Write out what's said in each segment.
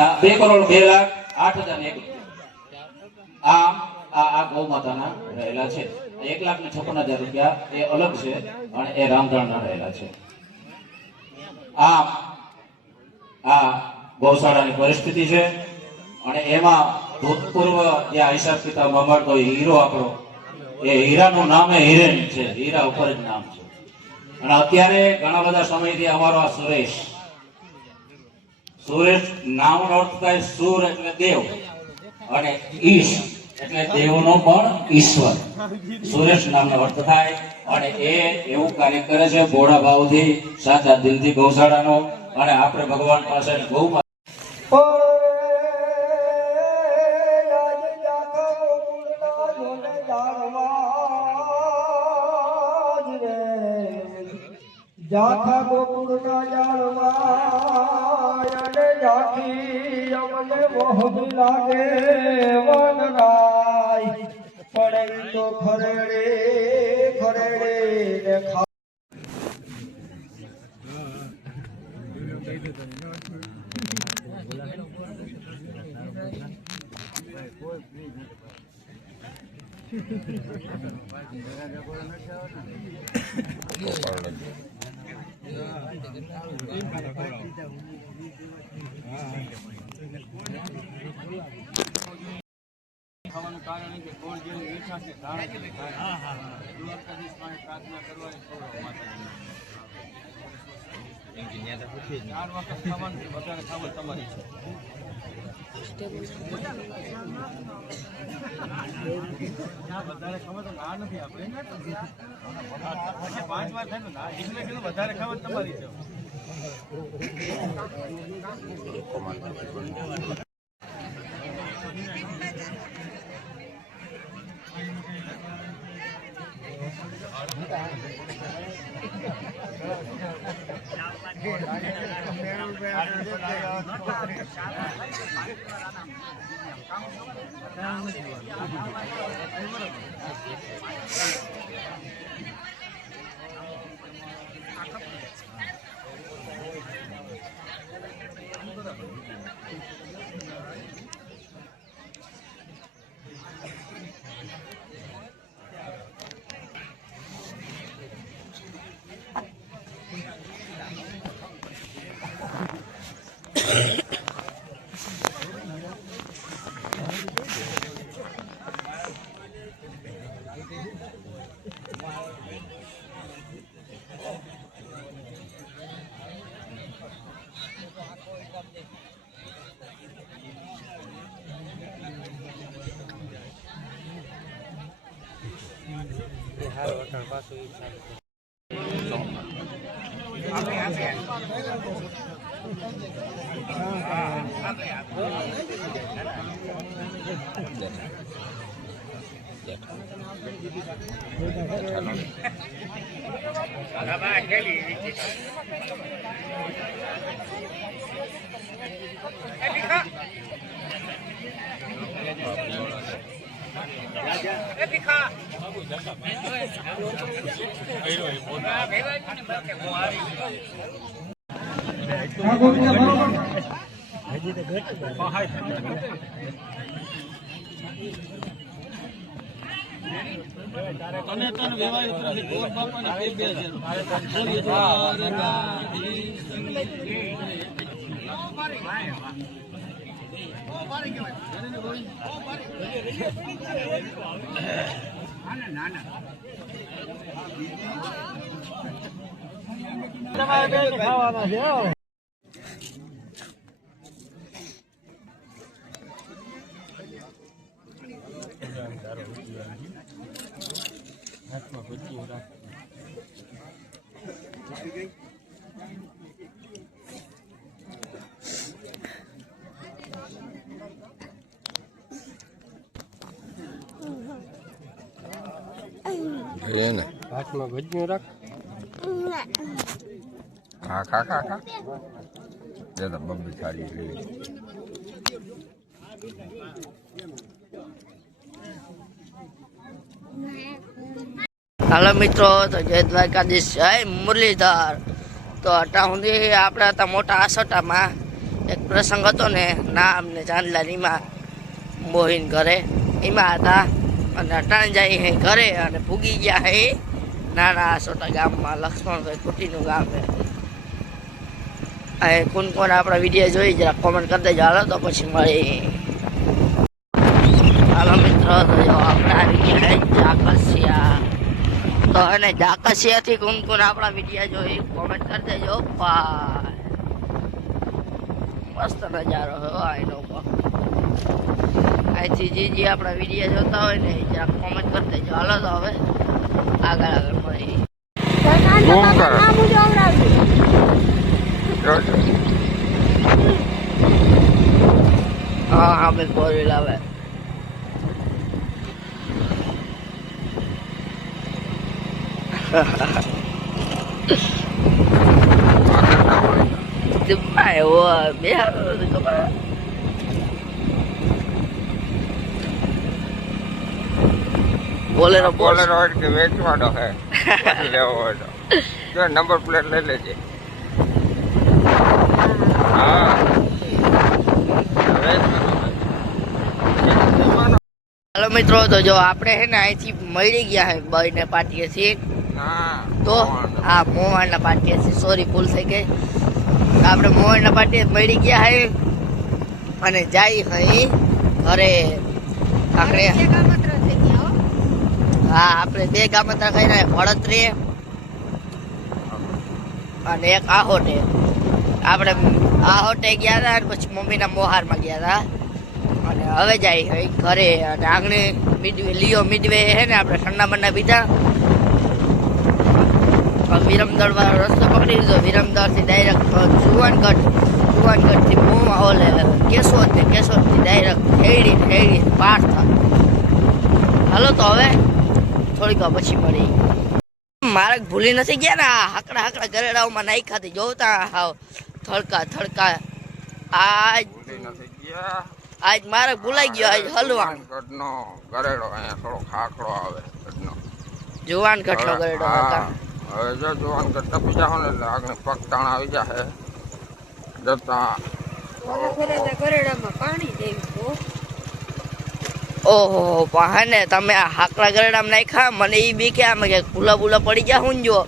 2,02,08,001 આ ગૌ માતાના રહેલા છે। 1,56,000 રૂપિયા એ અલગ છે અને એ રામધણના રહેલા છે। આ ગૌશાળાની પરિસ્થિતિ છે અને એમાં ભૂતપૂર્વ જે હિસાબ કિતાબ મળતો હીરો આપણો એ હીરાનું નામ એ હિરેન છે, હીરા ઉપર જ નામ છે। અને અત્યારે ઘણા બધા સમયથી અમારો આ સુરેશ નામનો અર્થ થાય સુર એટલે દેવ અને ઈશ એટલે દેવનો પણ ઈશ્વર, સુરેશ નામનો અર્થ થાય। અને એ એવું કાર્ય કરે છે બોડા ભાવથી, સાચા દિલથી ગૌશાળાનો। અને આપણે ભગવાન પાસે ગૌ જાખા ગોકુળના જાળવા અને જાખી અમને મોહની લાગે વનરાય પડે તો ખરેડે ખરેડે ને ખાવાનું કારણ કે ગોળ જેવી ઈચ્છા છે પ્રાર્થના કરવાની 4 વખત ખાવાનું વધારે ખાવાનું તમારી છે। વધારે ખાવા તો ના નથી આપણે 5 વાર થાય ને એટલે કીધું વધારે ખાવા તમારી છે। એને હાથમાં ભજ્યું રાખ ખા ખા ખા ખા એ તો બબ્બી સારી લેવી हेलो मित्रों, तो जय द्वारकाधीश, जय मुरलीधर। तो अटा सुधी आपणे मोटा आसटा में એક પ્રસંગ હતો ને નામ ને ચાંદલા નીમાં મોહીન ઘરે એમાં હતા અને અટાણ જાય હે ઘરે અને ભૂગી ગયા હે નાના છોટા ગામમાં લક્ષ્મણભાઈ કુટીનું ગામ છે. આ કોણ કોણ આપણા વિડીયો જોઈ જરા કોમેન્ટ કરી દેજો. હાલો તો પછી મળી. હાલો મિત્રો, તો જો આપણે આવી ગયા જાકસિયા. તો અને જાકસિયાથી કોણ કોણ આપણા વિડીયો જોઈ કોમેન્ટ કરી દેજો. મસ્ત નજારો હોય એનો. અહીંથી જે આપણા વિડીયો જોતા હોય ને જરા કોમેન્ટ કરી દેજો. હાલો તો હવે આગળ મળી. હા હા ભાઈ ફોર વ્હીલ આવે. એવો બે બોલેરો બોલેરો હોય કે વેચવાનો હે લેવો હોય તો જો નંબર પ્લેટ લઈ લેજે. હા હાલો મિત્રો, તો જો આપણે હે ને અહીંથી મળી ગયા હે ભાઈને પાટીએથી. તો હા મોહનના પાટીએથી, સોરી ભૂલ થઈ ગઈ. આપણે મોહનના પાટીએ મળી ગયા હે અને જાય હઈ ઘરે. આપણે હા આપણે 2 ગામત્રા કર્યા, ભળતરી અને એક આહોટે. આપણે આહોટે ગયા હતા અને પછી મમ્મીના મોહારમાં ગયા હતા અને હવે જાય ઘરે. અને આંગણે મીડવે લિયો મીડવે હે ને આપણે ઠંડા બંડા પીધા. વિરમદળ વાળો રસ્તો પકડી લીધો. વિરમદળ થી ડાયરેક્ટ જુવાનગઢ થી ઓલે કેશોદ થી ડાયરેક્ટ હેડી પાર થા. હાલો તો હવે થોડીક વાર પછી મળી. માર્ગ ભૂલી નથી ગયા ને. હાકડા ગરેડાઓમાં નાખ્યા હતી જોતા હાવ થડકા. આજ માર્ગ ભૂલાઈ ગયો. આજ હલવાણ નો ગરેડો અહીંયા થોડો ખાખડો આવે જુવાન ગઢનો ગરેડો હતા. હવે જો જુવાન ગઢ ટપી જાવ ને એટલે આગળ પગ તાણ આવી જાય જતા. ઓહો પાહને તમે આ હાકડા ગરેડામાં નાખ્યા. મને ઈ બી કે આમ કે ભૂલા પડી ગયા હું જો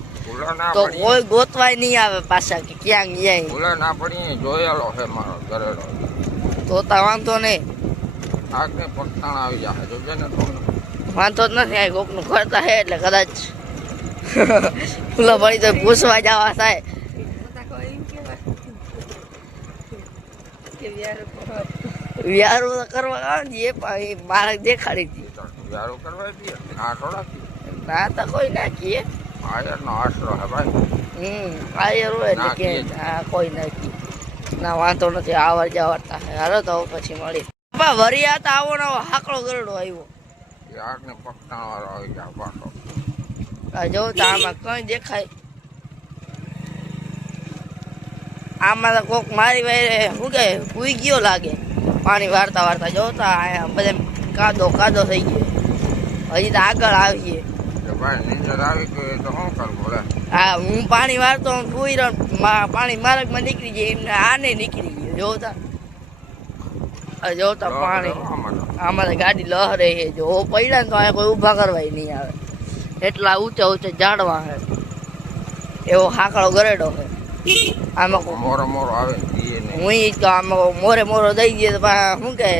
તો કોઈ ગોતવાય નહીં આવે પાછા કે ક્યાં ગયા. ભૂલા ના પડી જોયેલો છે મારો ગરેડો. તો વાંધો નહીં, આગળ પગ તાણ આવી જાય જોજે ને. વાંધો જ નથી. આ કોકનું કરતા હે એટલે કદાચ ભૂલા પડી તો પૂછવા જવા થાય. વ્યારો કરવા એ મારે દેખાડી હતી. વ્યારો કરવા ના થોડા ના તો કોઈ નાખીએ. આયર નો આશરો હે ભાઈ. આયર હોય એટલે કે હા કોઈ નાખી ના વાંધો નથી. આવર જવરતા હાલો તો પછી મળી. વરિયા હતા આવો ને હાકડો ગરડો આવ્યો. આગળ પગતાણ વાળો આવી ગયા પાછો. જો તો આમાં કઈ દેખાય. આમાં તો કોક મારી વાય શું કે ભૂઈ ગયો લાગે. પાણી વારતા જોતા અહીંયા બધે કાદો થઈ ગયો. હજી તો આગળ આવીએ. ભાઈ નીચે આવી ગયો તો શું કરવું રે. હા હું પાણી વારતો ભૂઈ રહ્યો. પાણી માર્ગમાં નીકળી જાય એમને આને નીકળી ગયો. જોતા પાણી આમાં ગાડી લહરે છે. જો પડ્યા ને તો અહીંયા કોઈ ઊભા કરવાય નહીં આવે. એટલા ઊંચે ઝાડવા હે. એવો હાકડો ગરેડો છે. આમાં મોરો આવે હું તો આમાં મોરો દઈ દઈએ તો શું કે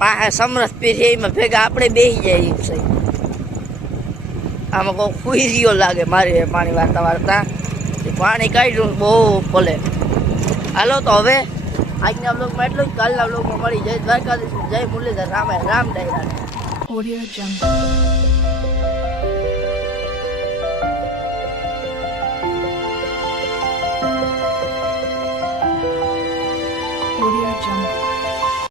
પાસે સમરસ પી છે એમાં ભેગા આપણે બેસી જાય. છે આમાં કોઈ ખુઈ રહ્યો લાગે મારી પાણી વારતા પાણી કાઢ્યું બહુ પલે. હાલો તો હવે આજના બ્લોગમાં એટલું જ. કાલના બ્લોગમાં મળી. જય દ્વારકાધીશ, જય મુરલીધર, રામ ડાયરા.